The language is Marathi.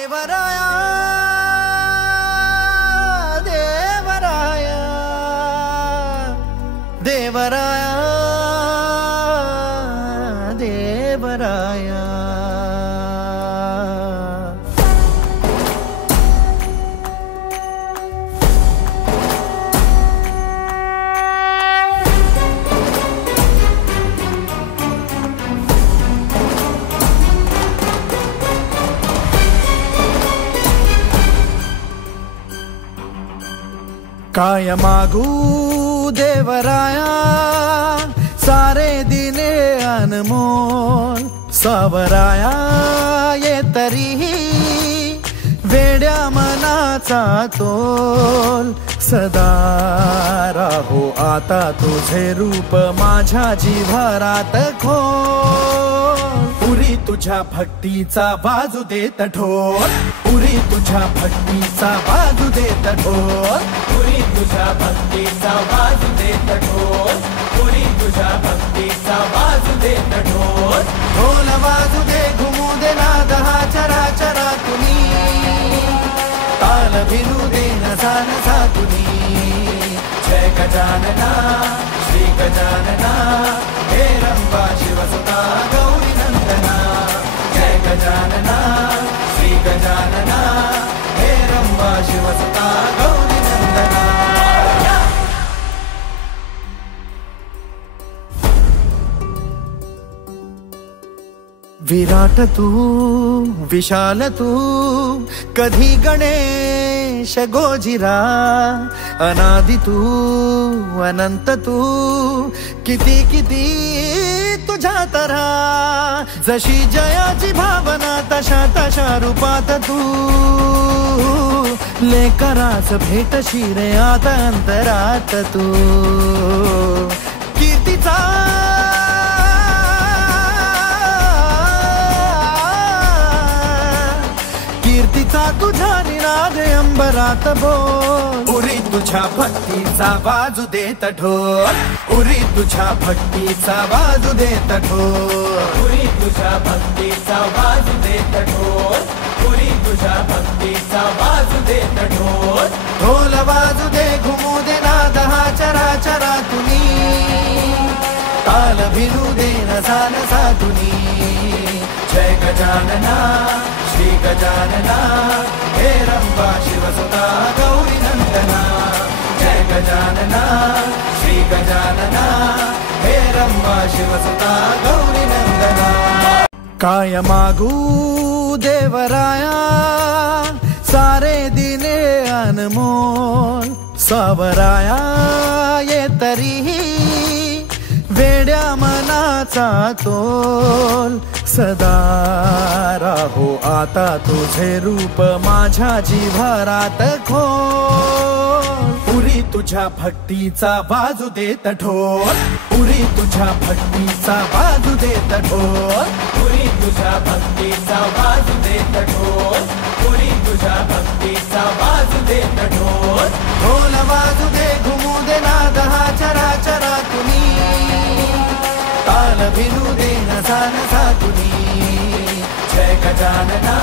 देवराया देवराया देवराया देवराया काय मागू देवराया सारे दिने अनमोल सावराया ये तरीही वेड्या मनाचा तोल सदा राहो आता तुझे रूप माझ्या जिव्हारात खोल पुरी तुझ्या भक्तीचा बाजू देत ढोल पुरी तुझ्या भक्तीचा बाजू देत ढोल पुरी तुझ्या भक्तीचा बाजू देत ढोल पुरी तुझ्या भक्तीचा बाजू देत ढोल ढोल बाजू दे घुमू दे नाद हा चराचरा तुम्ही ताल भिनू दे नसा तुम्ही जय गजानना श्री गजानना हे रंबा शिवसुता गौरी नंदना जय गजानना श्री गजानना हे रंबा शिवसुता गौरी नंदना विराट तू विशाल तू कधी गणेश गोजिरा अनादि तू अनंत तू किती किती तुझ्या तरा जशी जयाची भावना तशा तशा रूपात तू लेकरास भेटशी रे आता अंतरात तू कीर्तीचा कीर्तीचा तुझा निनाद अंबरात बोल उरी तुझ्या भक्तीचा बाजू देत ढोल उरी तुझ्या भक्तीचा बाजू देत ढोल उरी तुझ्या भक्तीचा बाजू देत ढोल उरी तुझ्या भक्तीचा बाजू देत ढोल ढोल बाजू दे घुमू दे नाद हा चराचरा तुम्ही ताल भिनू दे नसा तुम्ही जय गजानना श्री गजानना हे रंबा शिवसुता गौरी नंदना जय गजानना श्री गजानना हे रंबा शिवसुता गौरी नंदना काय मागू देवराया सारे दिने अनमोल सावराया ये तरीही वेड्या मनाचा तोल सदा राहो आता तुझे रूप माझ्या जिव्हारात खोल पुरी तुझ्या भक्तीचा बाजू देत ढोल पुरी तुझ्या भक्तीचा बाजू देत ढोल पुरी तुझ्या भक्तीचा बाजू देत ढोल पुरी तुझ्या भक्तीचा बाजू देत ढोल ढोल बाजू दे घुमू दे नाद हा चराचरा तुम्ही ताल भिनू दे नसा तुम्ही जय गजानना